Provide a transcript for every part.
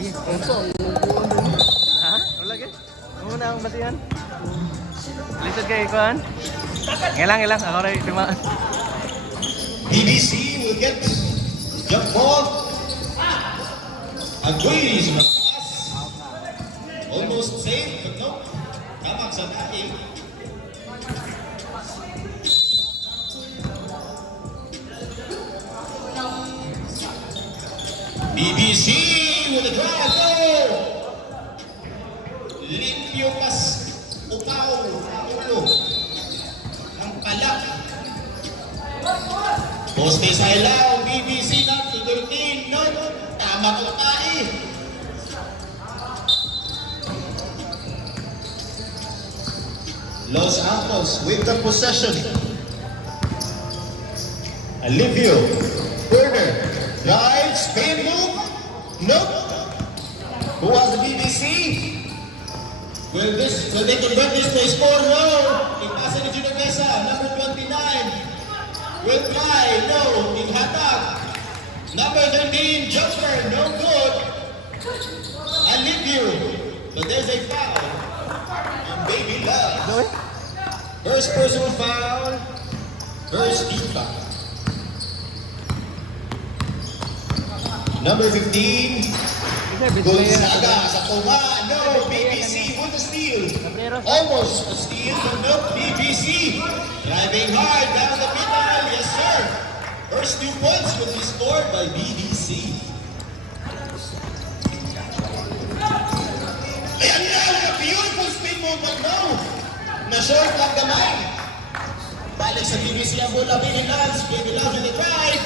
Sige. Oso, ang upuan din. Ha? Wala ka? Muna ang basihan. Lisod kayo, ikuan. Ilang. Ako rin tumaan. BBC will get jump ball. Agrees mataas. Almost safe, but no. Kamag sa dahil. BBC with a drive. No! Limpyo pas upaw. Ulo. Ang palak. Poste sa ilaw. BBC not to 13. No. Tama ko tayo. Los Altos with the possession. Alivio. Burner. Drive. Spin move. Nope. Who has the BBC? Will they convert this to a score? No. Ipasa ni Junior Mesa. Number 29. Will try. No. Inghatag. Number 13, jumper, no good. Alivio. But there's a foul. And Baby Love. First personal foul. First team foul. Number 15, Gonzaga sa tunga. No, BBC with the steal. Almost a steal, but no, BBC. Driving hard down the middle. Yes, sir. First 2 points will be scored by BBC. Ayan na, beautiful spin move, but no. Na-short lang gamay. Balik sa BBC ang bola, Baby Loves. Baby Loves with the drive.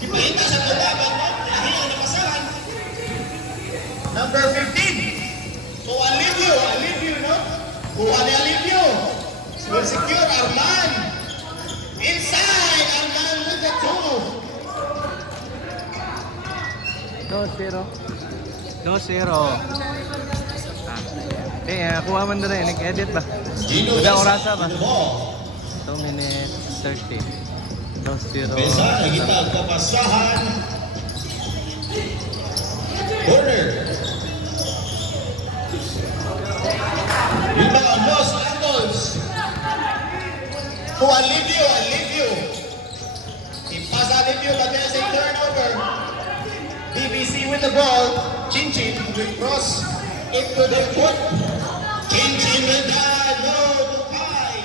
Ipahita sa bola, but no. Nahiyaw na pasahan. Number 15. Oh, Alivio, no? Kuha ni Alivio. Will secure Arman. Inside, Arman with the 2-0. 2-0. Kuha man na rin. Nag-edit ba? Udah orasa ba? 2 minutes 30. 2-0. Mesa, nakita ang kapasahan. Corner. Rebound, Los Angeles. To Alivio. Ipasa Alivio, but there's a turnover. BBC with the ball. Chinchin will cross into the foot. Chinchin will die. No, high.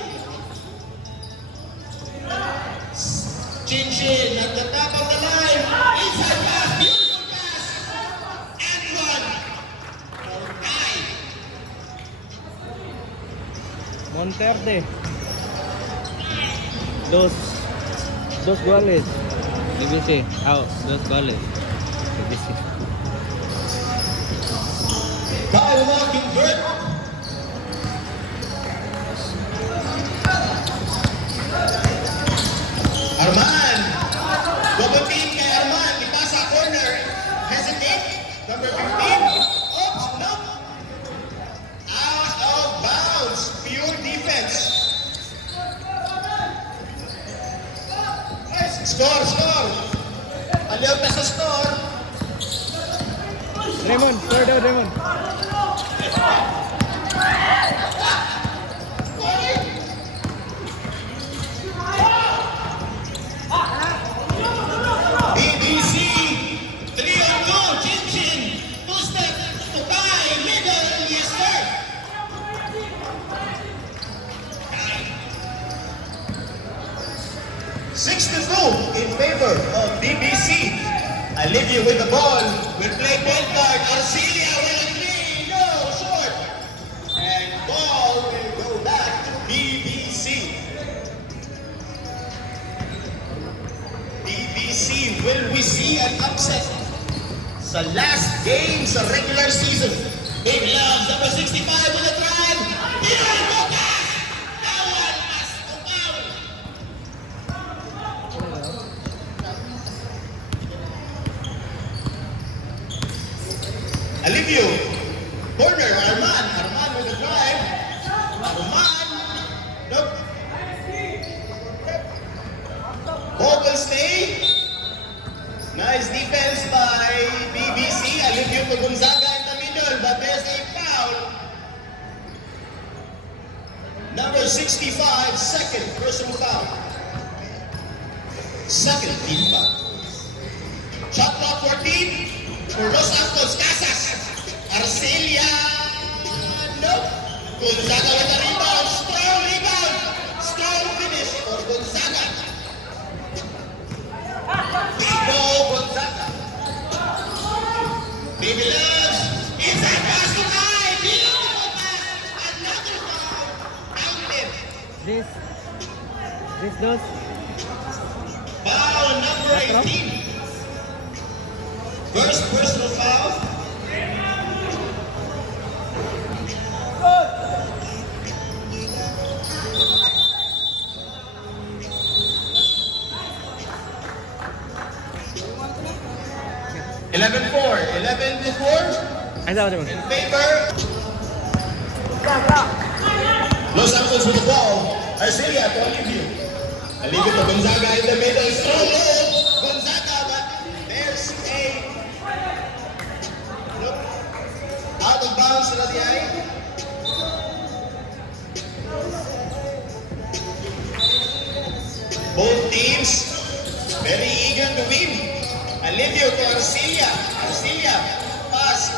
Chinchin at the top of the line. Inside pass. Beautiful pass. And one. High. Monterde. Dos goles. BBC. Out. 2 goles. BBC. Kyle will convert. Arman. Double team kay Arman. Ipasa corner. Hesitate. Number 15. Oops, no. Out of bounds. Pure defense. Score. Aliw pa sa score. Raymond, third out Raymond. BBC, 3-on-2, Chinchin, 2-step, Tukay, middle, yes sir. Six to 2 in favor of BBC. Alivio with the ball, will play point guard, Arcilia will agree, no, short. And ball will go back to BBC. BBC, will we see an upset sa last game sa regular season? Big Loves, number 65 with a drive. Beautiful pass! That one has to foul. Alivio, corner, Arman with a drive. Arman, nope. Ball will stay. Nice defense by BBC. Alivio for Gonzaga in the middle, but there's a foul. Number 65, second personal foul. Second team foul. Shot clock 14 for Los Santos Casas. Arcelia, no. Gonzaga with the rebound. Strong rebound. Strong finish for Gonzaga. Vivo Gonzaga. Baby Loves. Inside pass to high. Beautiful pass. Another foul. Counted. This does. Foul number 18. First personal foul. Eleven four. 11-4 Ay, sabi mo. in favor. Los Santos with the ball. Arcelia to Olivio. Olivio to Gonzaga in the middle. Strong low. Gonzaga, but there's a out of bounds na di ay. Both teams very eager to win. Olivio to Arcelia. Arcelia, pass.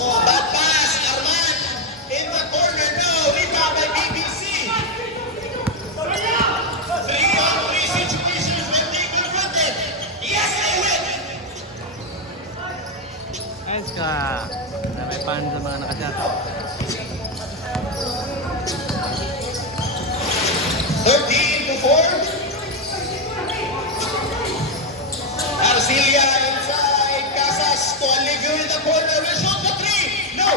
Oh, bad pass. Arman in the corner. No, rebound by BBC. 3-on-3 situations when they confronted. Yes, they win. Ayos ka. May pan sa mga nakashot. 13-4. Arcelia inside. Casas to Olivio in the corner. Will shoot the three. No.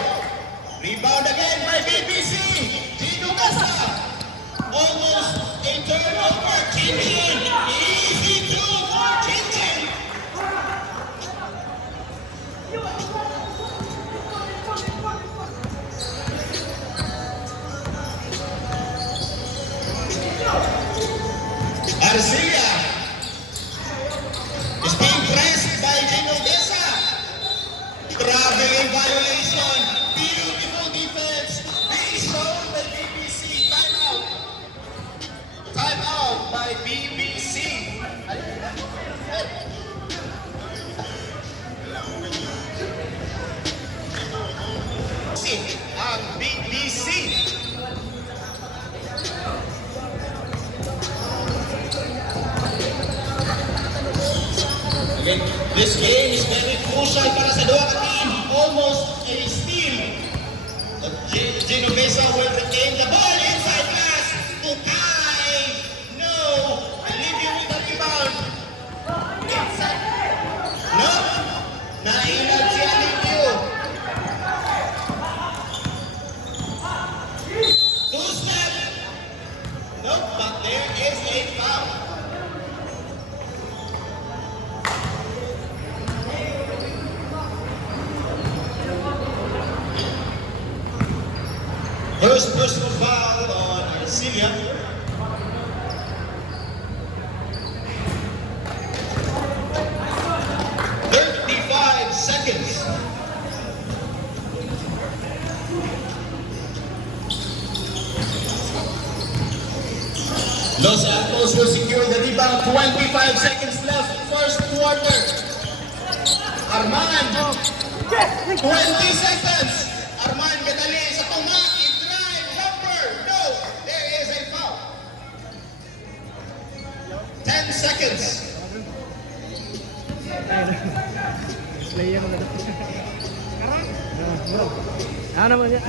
Rebound again by BBC. Gino Casa. Almost a turnover. Chinchin. Easy two for Chinchin. Arcelia is being pressed by Gino Desa. Traveling violation. Beautiful defense. Being shown by BBC. Timeout. Timeout by BBC. Ang BBC. Again, this game is very crucial para sa dua ka team. Almost a steal. But Genovesa will retain the ball inside pass to Kai. No, Olivia with the rebound. Inside. No, nailag si Olivia. Two-step. No, but there is a foul. First personal foul on Arcelia. Seconds. Los Santos will secure the rebound. 25 seconds left. First quarter. Arman. 20 seconds. Arman kadali sa tunga. I-drive. Jumper. No. There is a foul. 10 seconds. Play mo na daw. Ano naman yan?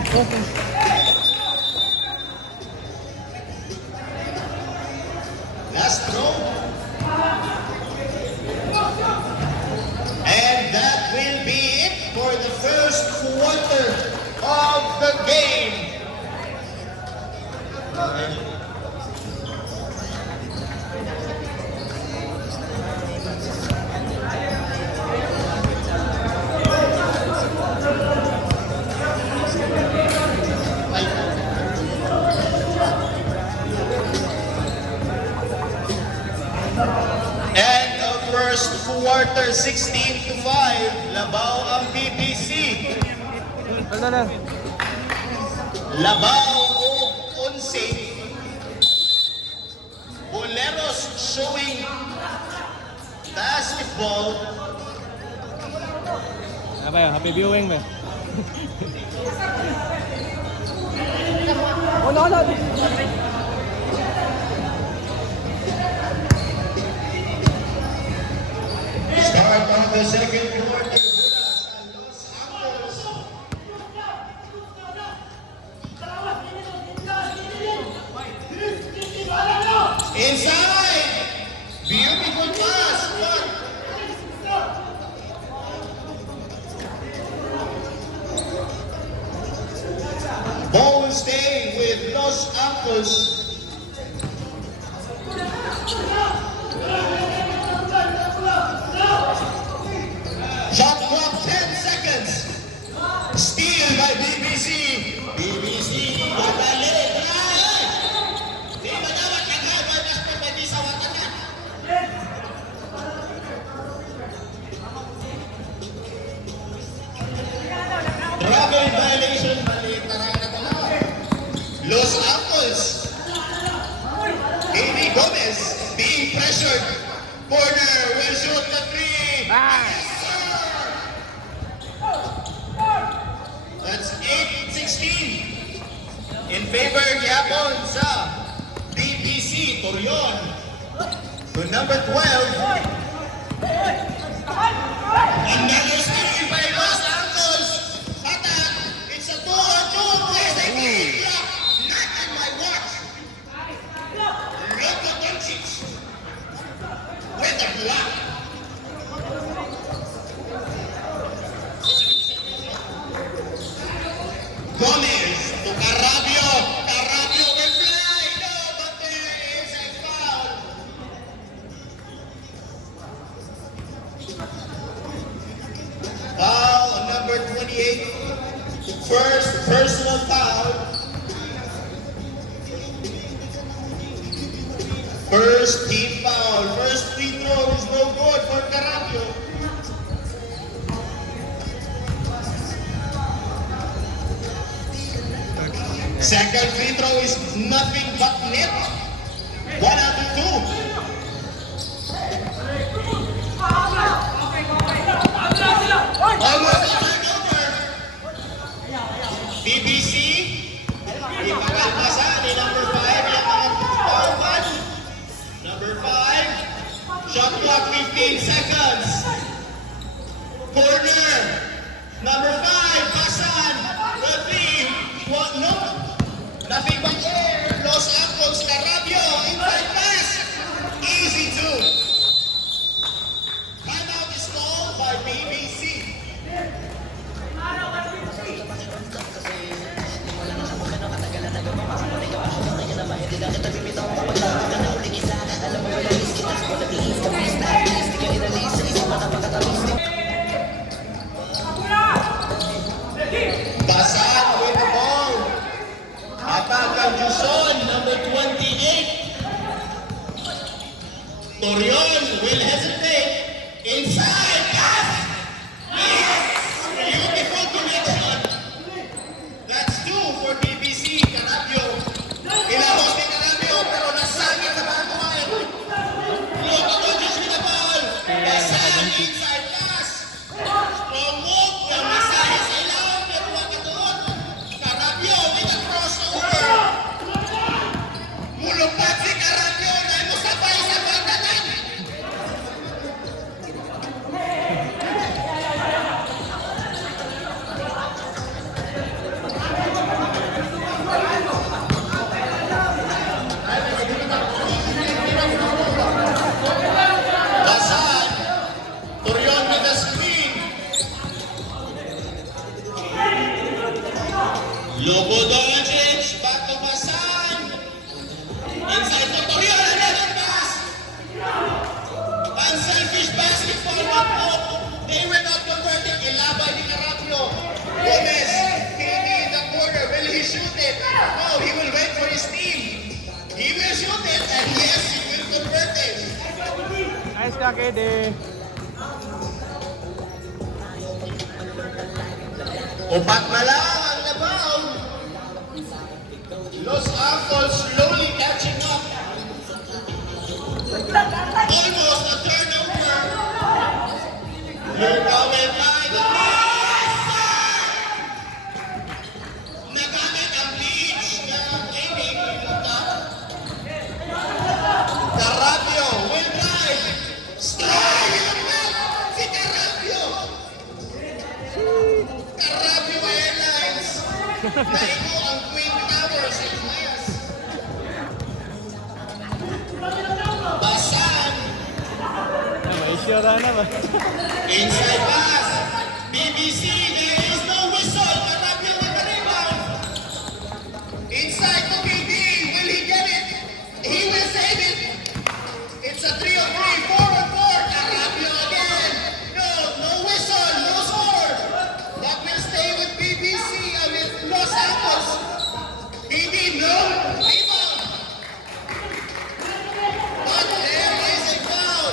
Last throw. And that will be it for the first quarter of the game. And the first quarter, 16-5, Labaw ang Dala. Labaw o 11. Boleros showing basketball. Ano ba yun? Happy viewing ba? Oh, no. Start on the second quarter. Los Angeles. Inside. Beautiful pass. Ball staying with Los Angeles. Shot clock 10 seconds. Steal by BBC. BBC babalik. Di madawat agad batas pwede sa watan yan. Travel violation, maliit na lang na pala. Los Angeles. AD Gomez being pressured. Corner will shoot the three. Yes, sir. That's 8-16. In favor Yapon sa DPC Torion. To number 12. Another steal by Los Angeles. Attack. It's a 2-on-2. There's a big block. Not on my watch. Luka Doncic with a block. Gomez to Carabio. Carabio will fly. No, but there is a foul. Foul on number 28. First personal foul. First team foul. First free throw is no good for Carabio. Second free throw is nothing but net. 1 out of 2. Almost a turnover. BBC. Ipagpasa ni number 5. Yung mga foul man. Number 5. Shot clock 15 seconds. Corner. Number 5. Pasan. The three. What? No. Nothing but air. Los Angeles Carabio. Inside pass. Easy two. Timeout is called by BBC. Basan with the ball. Atakan Juson, number 28. Torion will hesitate. Inside pass. Yes! Beautiful connection. That's 2 for BBC. Carabio. Ilahos ni Carabio pero nasagit sa mga kumain. Luka Doncic with the ball. Basan inside pass. Strong move. Ang mensahe sa ilaw pero wag doon. Carabio with a crossover. Mulupat si Carabio na musabay sa batanan. Basan. Torion with the screen. Luka Doncic back to Basan. Inside to Torion, another pass. Unselfish basketball, but no, they were not converting. Ilabay ni Carabio. Gomez, KD in the corner. Will he shoot it? No, he will wait for his team. He will shoot it, and yes, he will convert it. Nice ka, KD. Upat na lang ang labaw. Los Angeles slowly catching up. Almost a turnover. Here coming by the nagamit ang bleach ng aiming Carabio will drive. Strike in the back. Si Carabio. Carabio Airlines. Naigo ang Twin Towers sa Himalayas. Basan. May sure na ba? Inside pass. BBC, there is no whistle. Carabio with the rebound. Inside to KD. Will he get it? He will save it. It's a 3-on-3, 4-on-4. Carabio again. No, no whistle, no score. That will stay with BBC and with Los Santos. KD, no rebound. But there is a foul.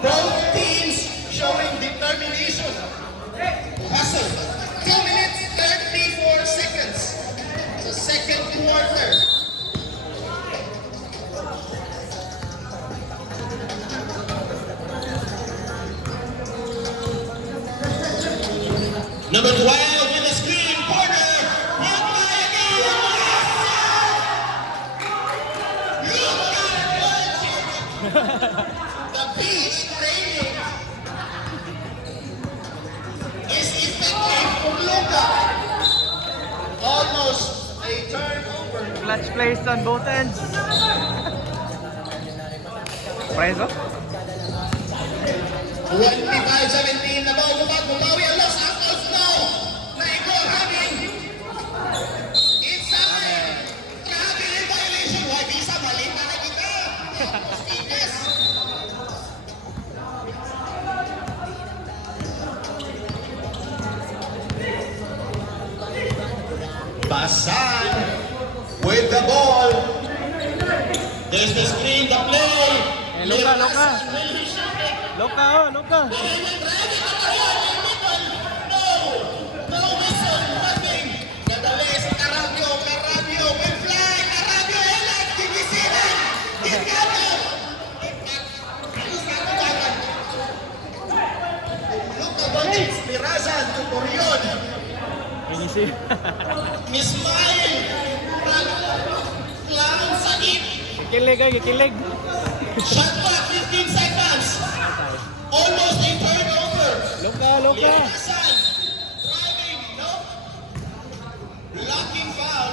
Both teams showing determination. Hustle. 2 minutes, 34 seconds. The second quarter. Number 12 with the screen, Porter. One by again. Look at it. The beach training is effective for Luka. Almost a turnover. Clutch plays on both ends. Preso? 25-17 na ball. Bumawi ang Los Angeles now. Naigo having inside. Grabe yung violation. Why visa? Malita na kita. Stickers. Basan with the ball. There's the screen, the play. Eh, Luka, Luka. Will he shoot it? Luka, oh, Luka. Will he drive it? No! No whistle, nothing. Nadali si Carabio. Carabio will fly. Carabio Airlines. Gigisinan. Gigano. Luka Doncic. Mirazan. Tuporion. Inisi. Mismail. Clown sa ip. Kikilig ay, kikilig. Shot clock, 15 seconds. Almost a turnover. Luka, Luka. Hassan driving, no? Blocking foul.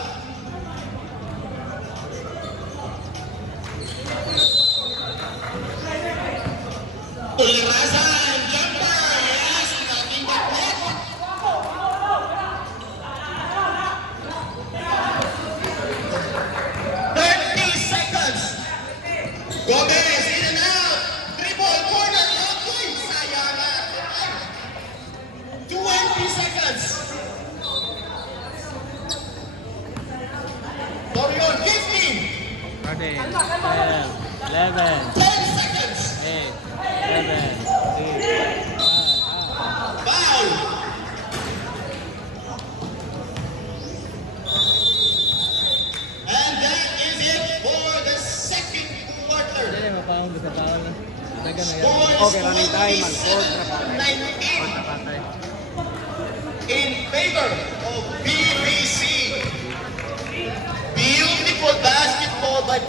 Ulrazan, jumper, yes, nothing but net. Gomez in and out. Dribble, corner, okay. Sayang. 20 seconds. Torion, 15. 14, 12, 11, 10 seconds. 8, 7, 6, 5. Foul. And that is it for the second quarter. Hindi, mapaong sa tao na. Dagan na yan. Score is Okay, running time, man. 27-19 Patay. in favor of BBC. Beautiful basketball by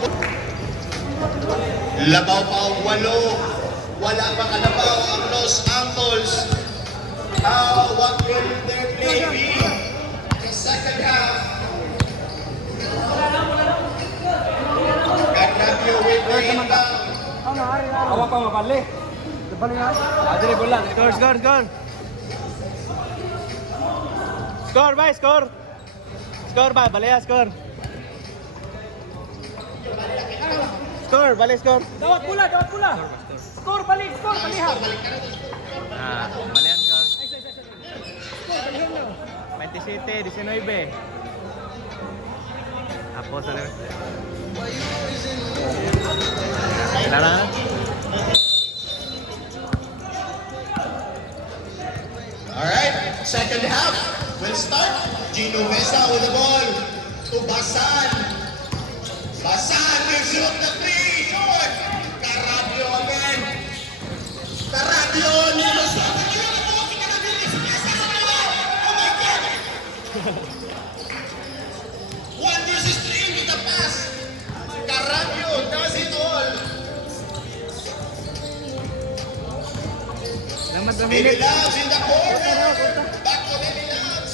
Labaw pa ang 8. Wala pa kalabaw ang Los Angeles. What will their play be? The second half. Carabio with the inbound. Awak pa mapali. Depan nga. Adire bola. Score, score, score. Score, bye, score. Score, bye. Balea, score. Score, balik, score. Dawat pula, dawat pula. Skor balik, balihan. Ah, balian ka. Mente City, 19. Apo sa rin. Kailangan na. Second half will start. Gino Mesa with the ball to Basan. Basan will shoot the three. Short. Carabio again. Carabio Nilos. One versus three with the pass. Carabio does it all. Lamat na Baby minute. Loves in the corner. Back to Baby Loves.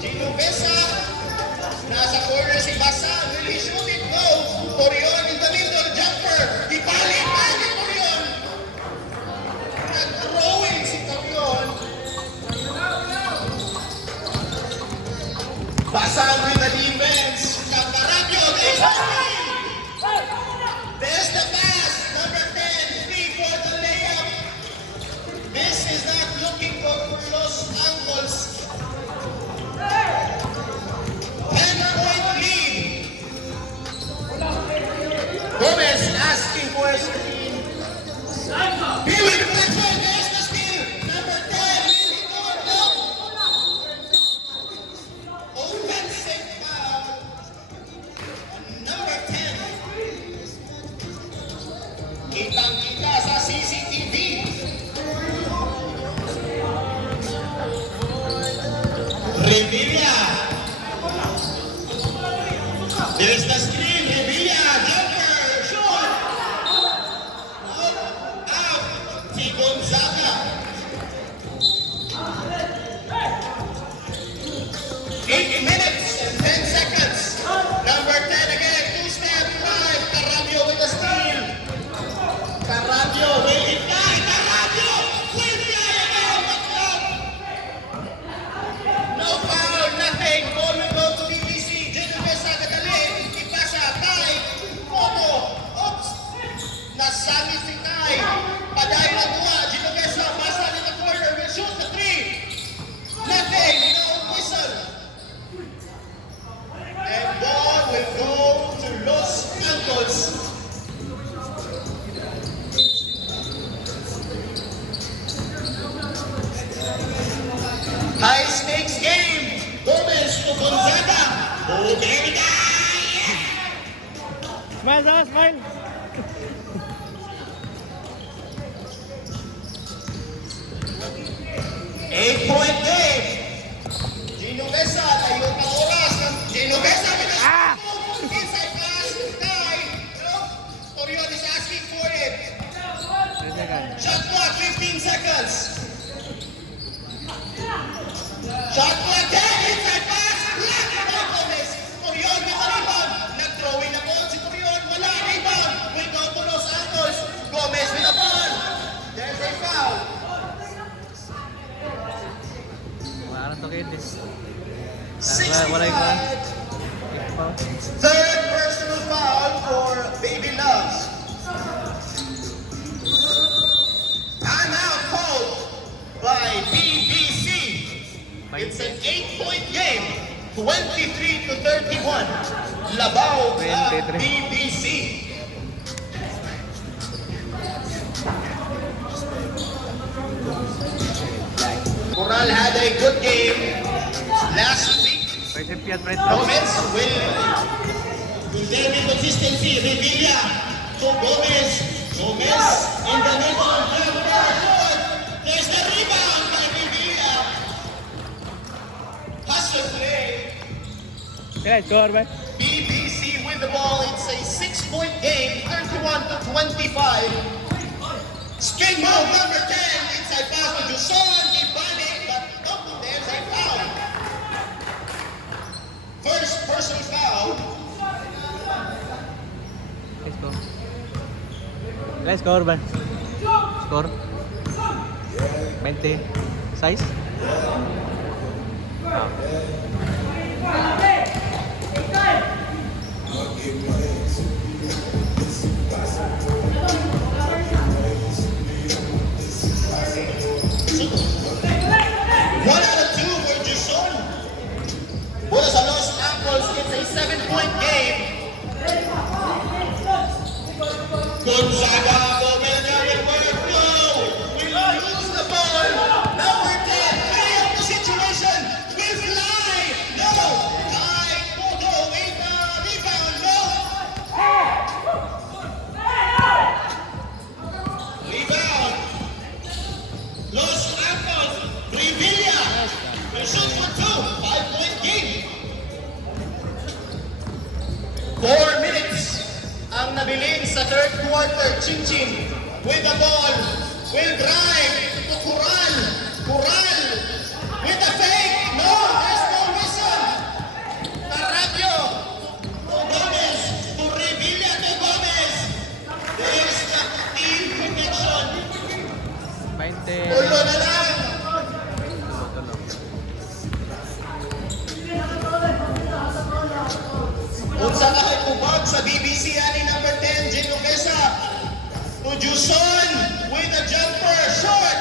Gino Mesa. Nasa corner si Basan. Will he shoot it? No. Torion in the middle. Jumper. Ibalik. Balik Torion. Nag-throwing si Torion. Basan with the defense. Carabio. There's the steal. There's the pass. Number 10. 3 for the layup. This is not looking for Los Angles. 10-point lead. Gomez asking for a screen. Billy Fletcher, there's the steal. Number 10, will he do it? No. Offensive foul on number 10. Kitang-kita sa CCTV. Revilla. There's the screen. Revilla. Jumper. Shot. Out. Si Gonzaga. 8 minutes and 10 seconds. Number 10 again. Two-step drive. Carabio with the steal. Carabio will hit fly. Carabio will fly again. But no foul, nothing. Ball will go to BBC. Genovese Nagadali. Ipasa. Tay. Moto. Oops. Nasali si Tay. Paday na dua. Genovese. Basa in the corner. Will shoot the three. Nothing. No whistle. And ball will go to Los Santos. High stakes game. Gomez to Gonzaga. Gonzaga. Smile, Saka, smile. 8-point game. Gino Mesa, layo ng oras. Gino Mesa with a Ah! inside pass. Nine. Torion is asking for it. Shot clock, 15 seconds. Shot clock, 10. Inside pass. Blocked by Gomez. Torion with the rebound. Nag-throwing na ball si Torion. Wala rebound. Will go to Los Santos. Gomez with the ball. There's a foul. Wala to kay this. 65. Wala ko. Third personal foul for Baby Loves. Timeout called by BBC. It's an 8-point game, 23-31. Labao Club 23. BBC. Coral had a good game last week. Pwede piat right throw. Gomez will there be consistency? Revilla to Gomez. Gomez in the middle. There's the rebound by Revilla. Hustle play. Kaya, score ba? BBC with the ball. It's a 6-point game, 31-25. Spin move number 10. Inside pass to Juson. Ibalik, but no, there's a foul. First personal foul. Let's go. Guys, score ba? Score? 20. Size? One out of two for Juson. Mula sa Los Angeles, it's a 7-point game. Gonzaga, Gomez will work. No! Will lose the ball. Number 10, play up the situation. shoot for two. 5-point game. 4 minutes ang nabilin sa third quarter. Chin with the ball. Will drive to Coral. Coral with the fake. No, there's no whistle. Carabio to Gomez. To Revilla to Gomez. There's the team connection. 20. Ulo na lang. Unsa ka kay kubag sa BBC ani number 10 Gino Quesa. To Juson with a jumper short.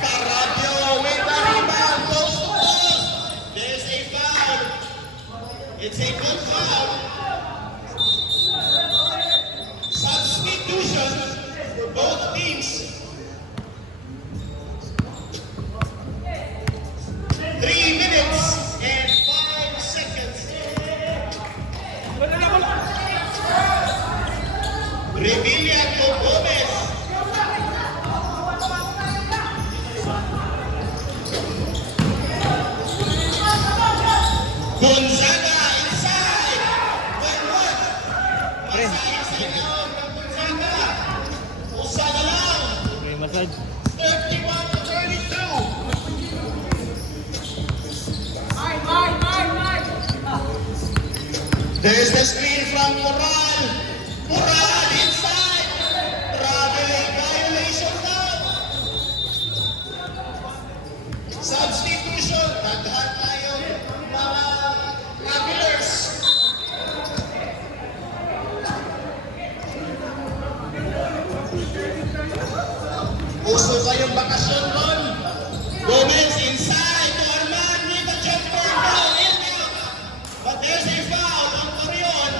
Carabio with the rebound close to post. There's a foul. It's a good foul. Substitution for both teams. 3 minutes and 5 seconds. Revilla to Gomez. Gonzaga inside. One more. Masaya sa ilaw ng Gonzaga. Usa na lang. Okay, massage. 31 to 32. There's the screen from Coral. Coral inside. Traveling violation now. Substitution. Daghan tayo mga travelers. Uso kayong bakasyon nun. Gomez inside to Arman with a jumper. No, in now. But there's a foul on Corion.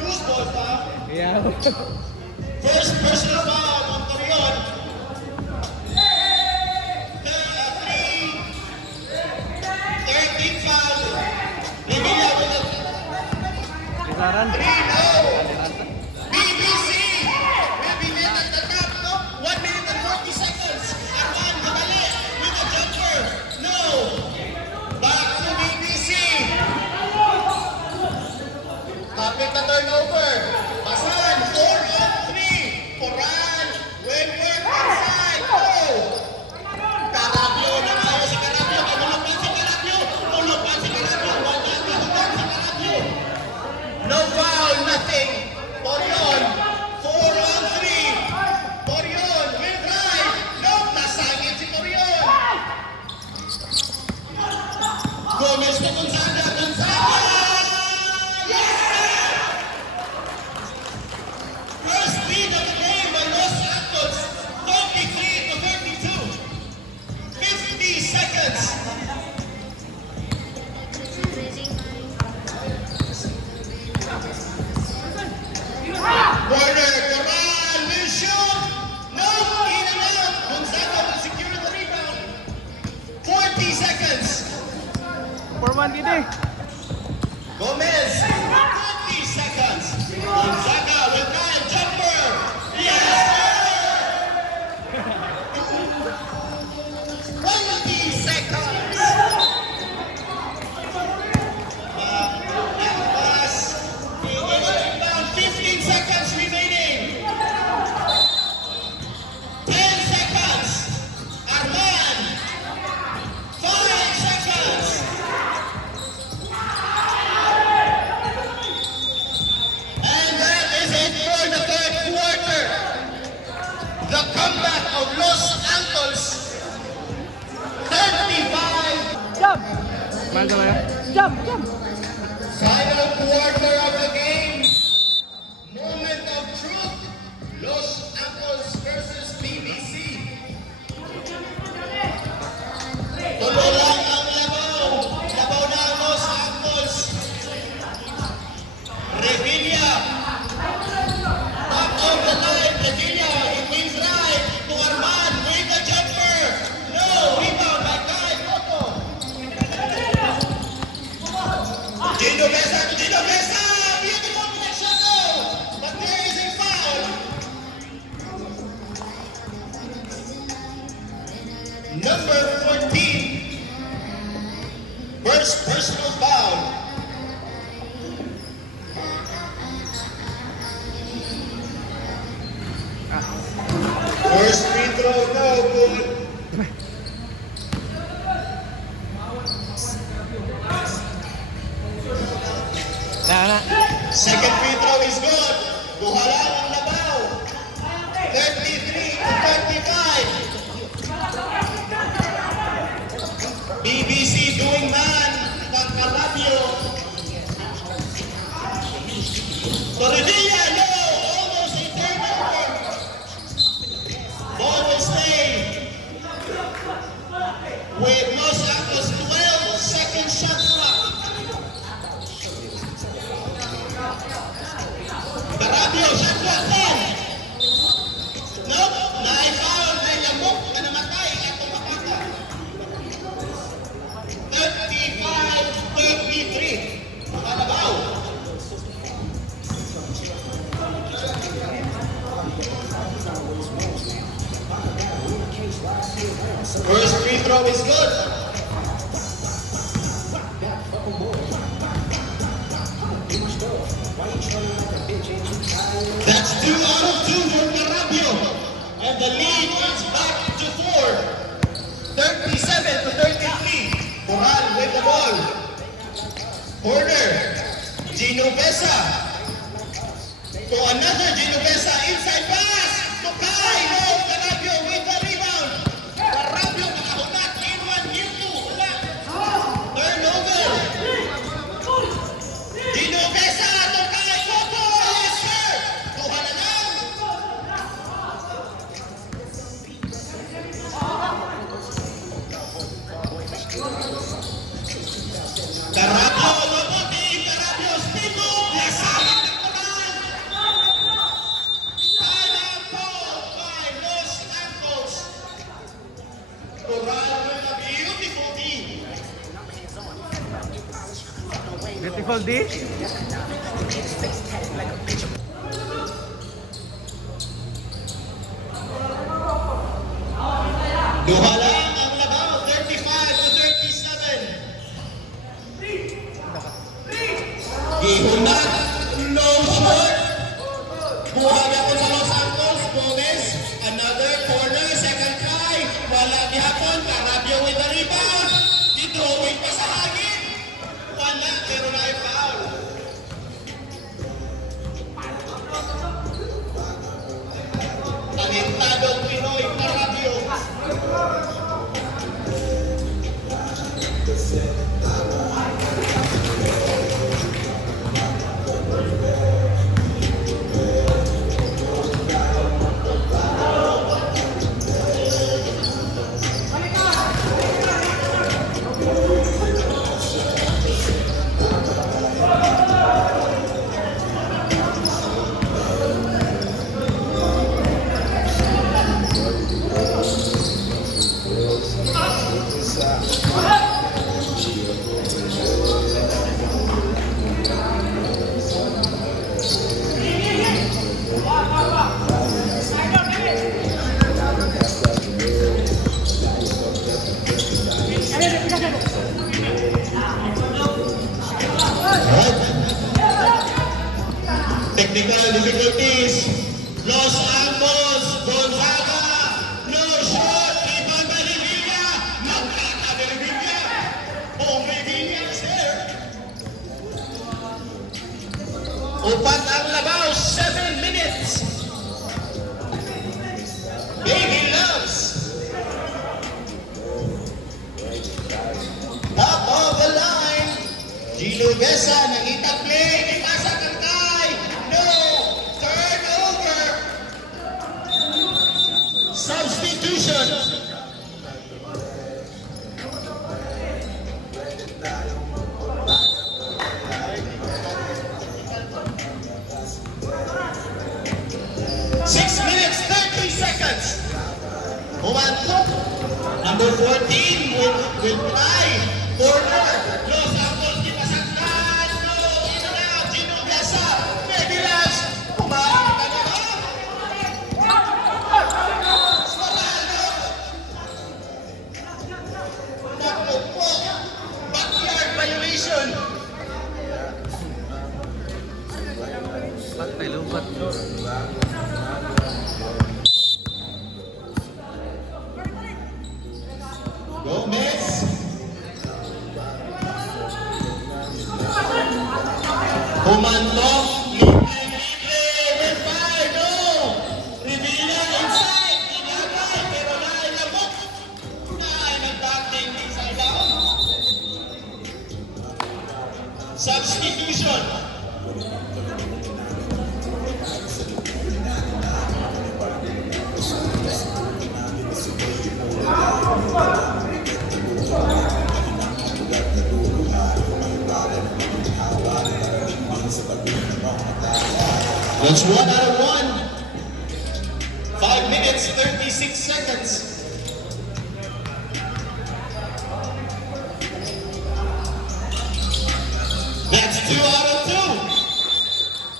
Loose ball foul. Yeah. First personal foul on Corion. 13 foul. Revilla with a Kisaran. 3-0. BBC will be net at the top. No? 1 minute and 40 seconds. Arman Gabale with a jumper. No. Back to BBC. Kapit na turnover. Basan, 4 on 3. Coral will work inside. Go. Carabio na tayo si Carabio. Tumulupan si Carabio. Tulupan si Carabio. Wala kahugan si Carabio. No foul, nothing. Torion, 4 on 3. Torion will drive. No, nasangit si Torion. Gomez to Gonzaga. Gonzaga! Yes, sir! First lead of the game by Los Santos. 33 to 32. 50 seconds. Corner, Coral will shoot. No, in and out. Gonzaga will secure the rebound. 40 seconds. 4-1 gini. Gomez, 30 seconds. Gonzaga will try a jumper. Yes, sir! 20 seconds. That was rebound. 15 seconds remaining. 10 seconds. Arman. 5 seconds. And that is it for the third quarter. The comeback of Los Santos. 35. Jump! Mahal ba yun? Jump! Jump! Final quarter of the game. Moment of truth. Los Santos versus BBC. Tuloy lang ang labaw. Labaw na ang Los Santos. Revilla. Top of the line. Revilla. It wins right to Arman with a jumper. No. Rebound by Kai Cotto. Gino Quesa to Gino Quesa. Beautiful connection though. But there is a foul. Number 14. first personal foul. First free throw, no good. Na. Second free throw is good. Duha lang ang labaw. 33 to 35. BBC doing man. Carabio. Torredilla, no. Almost a turnover. Ball will stay with Los Santos 12-second shot clock. Carabio, shot clock 10. Nope, na-foul, na-yamok, na namatay, itong mapata. 35-33. Makalabaw. First free throw is good. That's 2 out of 2 for Carabio. And the lead is back to 4. 37 to 33. Coral with the ball. Corner. Gino Besa. To another Gino Besa. Inside pass. To Kai. No. Carabio with the rebound. Carabio nakahunat. In 1, in 2. Wala. Turnover. Gino Besa. To Kai. Koto. Yes, sir. Tuha na lang. Carabio. Lobote. Carabio. Spin move. Nasabit ng Coral. Ball by Los Santos. Coral with a beautiful team. Beautiful dish. Duha lang ang labaw, 35 to 37. Gihunat, no short. Buhag ako sa Los Santos, Gomez. Another corner, second try. Wala gihapon, Carabio with the rebound. Di-drawing pa sa hagin. Wala, pero na-foul. Talentadong Pinoy, Carabio. Technical difficulties. Los Ambos, Gonzaga, no shot. Rebound by Revilla. Magkaka de Revilla. Oh, Revilla is there. Upat ang labaw, 7 minutes. Baby loves. Top of the line. Gino Besa, nangitag play. Ipasa kang Kai. No. Turnover. Substitution. Six minutes, 30 seconds. Umantok. Number 14 will try. Corner. Los Santos, di masaktan. No, in and out. Gino Besa. Baby loves. Kumain ka na ba? Sorano. Naku po. Backyard Kumantok. Libre. With fire. No. Revilla inside. Inagay. Pero nailabot. Nagbating inside down. Substitution. That's 1 out of 1. 5 minutes, 36 seconds. That's 2 out of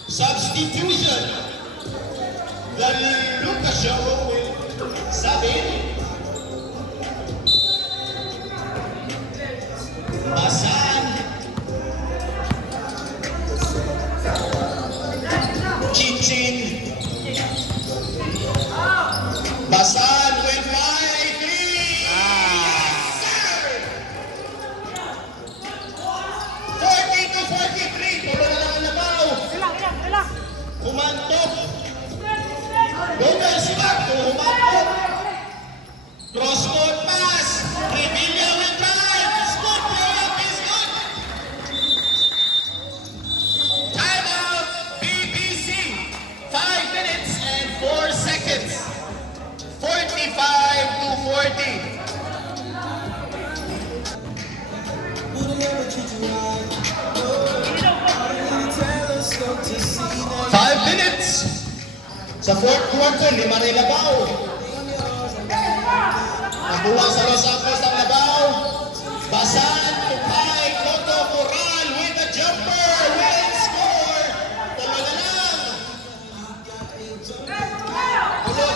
2. Substitution. The Lucas Show will sub in. Basan. Chinchin. Basan with 5-3. Yes, sir. 40 to 43. Tulo na lang ang labaw. Relax. Kumantok. Gomez back to Kumantok. Cross-court pass. Revilla will drive. Scoop layup is good. Timeout. BBC. 5 minutes and 4 seconds. 45 to 40. Five minutes. Sa fourth quarter, 5 rin labaw. Nabuha sa Los Angeles ang labaw. Basan, Tukay, Cotto, Corral with a jumper. Will score. Tulo na lang. Tulo.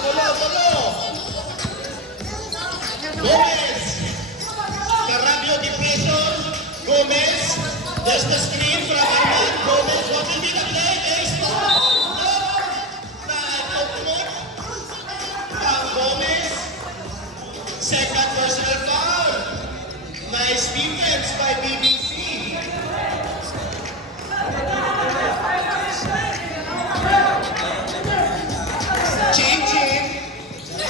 Gomez. Carabio depression. Gomez. There's the screen from Arman. Gomez. What will be the play? Ace to. Gomez. Second personal foul. Nice defense by BBC. Chinchin.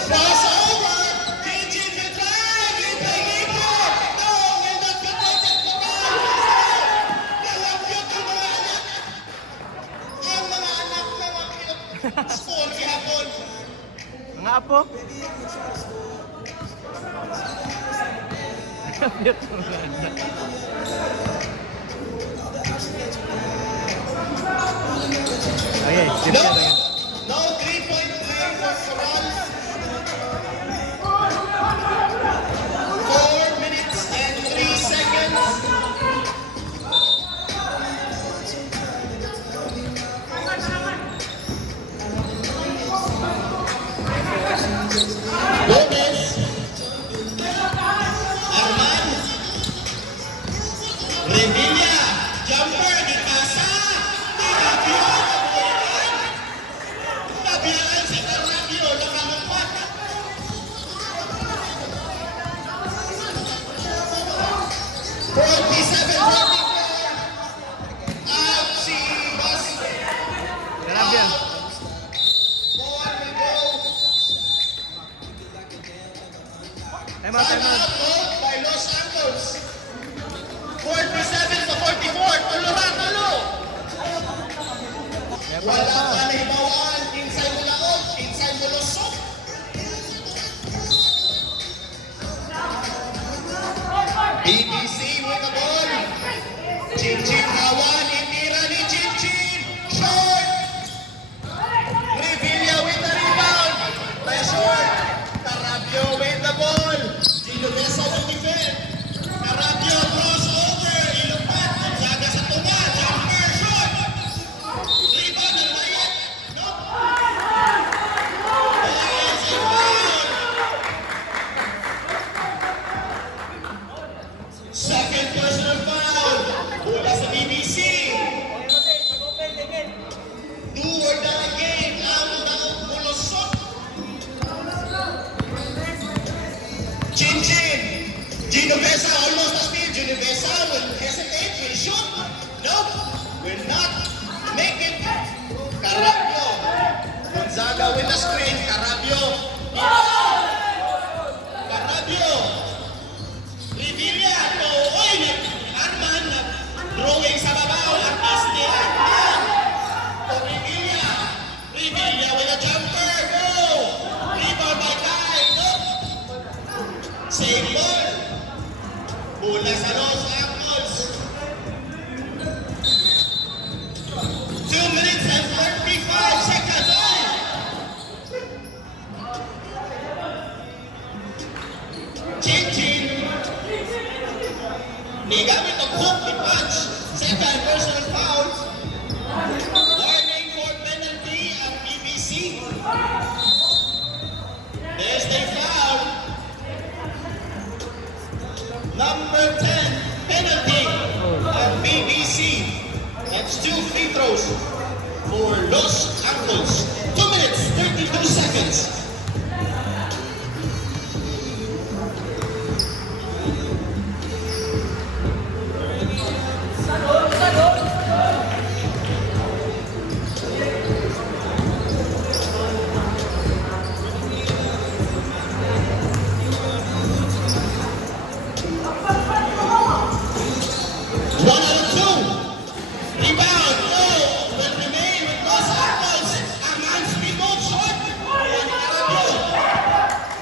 Crossover. Chinchin the drive. Libre. No, will not be taken for goal. Nalapyot ang mga anak. Ang mga anak nalapyot. Score gihapon. Mga apo. Okay, sip No, ka na. no 3-point play for Coral. 4 minutes and 3 seconds. Gomez. Arman. Revilla. Jumper di Casa. Nabiyaran si Carabio. Nakalumpat. 47-44. Out si Basti. Grabe yan. Ball will go. Time out. Timeout by Los Angeles. 47 to 44. Tulo. Wala pa nahibawaan. Inside mo laot. Inside mo lusok. BBC with the ball. Chinchin kawan. Itira ni Chinchin. Short. Revilla with the rebound. Pressure. Carabio with the ball. Gino Mesa will defend. Carabio crossover. Ilupat. Gonzaga sa tunga. Jumper shot. Rebound ng Wyatt. Nope. Offensive foul. Second personal foul. Bola sa BBC. Do or die game. Ang mulusok. Chinchin. Gino Mesa almost a steal. Gino Mesa will hesitate. Will shoot. Nope. Will not. Make it. Carabio. Gonzaga with the screen. Carabio. Carabio. Revilla. Oh, oy. Arman. Drawing sa babaw. Artiste. Arman. To Revilla. Revilla with a jumper. Go. Rebound by Kai. Go. Save ball. Bola sa Los Apples. 2 minutes and 35 seconds. Oy! Chin-chin. Nigamit ang hook ni Punch. Second personal foul. Warning for penalty ang BBC. There's the foul. Number 10, penalty ang BBC. That's 2 free throws for Los Angles. 2 minutes, 32 seconds. One out of two. Rebound. Oh, will remain with Los Angles. Arman speed mode short.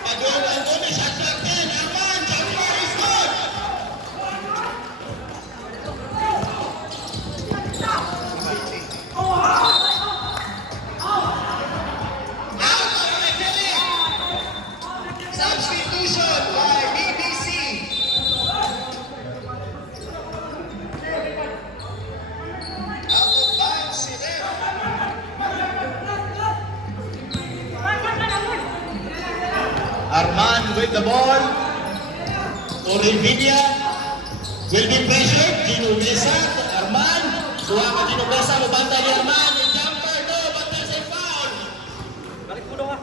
Pagod shot clock 10. Arman, jumper is good. Out of the killing. Substitution by BBC. Out of bounds si Ref. Arman with the ball. Torrevilla will be pressured. Gino Mesa. Arman. Kuha ka Gino Mesa. Mabanta ni Arman. Yung jumper. No, but there's a foul. Balik mo na.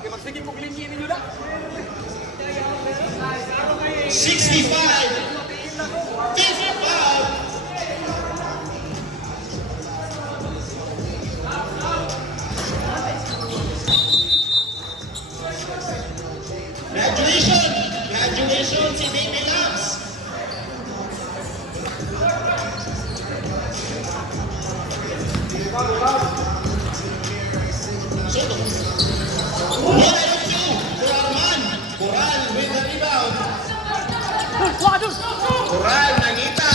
Kaya magsige mo klingi ninyo na. 65. Fifth foul. Graduation si Baby Labs. Soto. 1 out of 2 for Arman. Coral with the rebound. Coral nangita.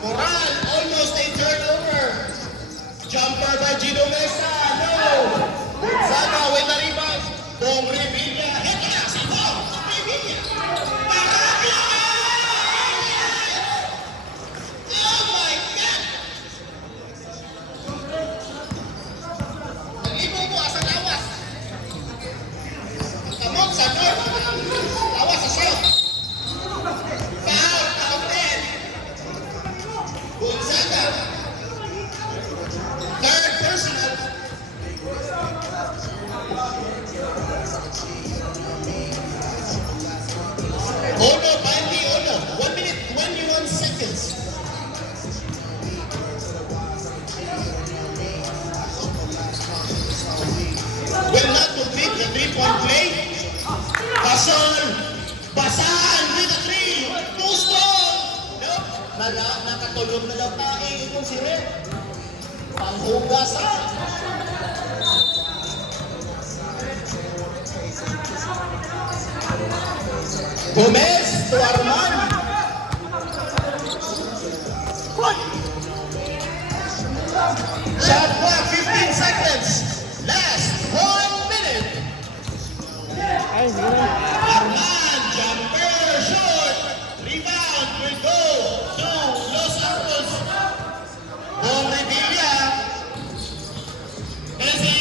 Coral almost a turnover. Jumper by Gino Mesa. No. Gonzaga with the rebound. Dong Revilla. Ito na si Dong Revilla. Carabio! Oh my God! Nag-ibong ko sa lawas. Ang kamot sa north. Lawas sa south. Foul, count 10. Gonzaga. Third personal. Ono, Bandi, Ono. 1 minute, 21 seconds. Will not complete the 3-point play. Basol. Basan with the 3. Too strong. Nope. Nakatulog na daw tayo itong si Red. Panghugasan. Gomez to Arman. Shot clock 15 seconds. Last 1 minute. Arman, jumper, short. Rebound will go to Los Angles. Dong Revilla. Messi,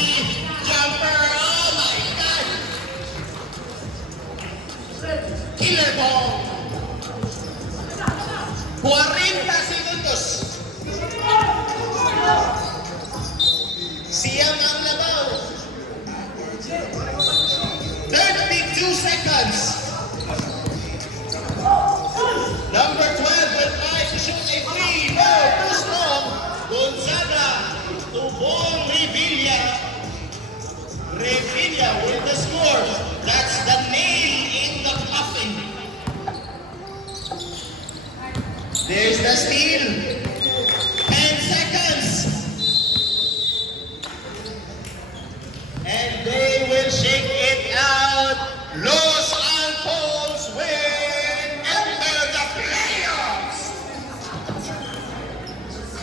jumper. Oh my God. Killer ball. 40 segundos. Siyang ang labaw. 32 seconds. Number 12 will try to shoot a three. No, too strong. Gonzaga Garcia with the score. That's the nail in the coffin. There's the steal.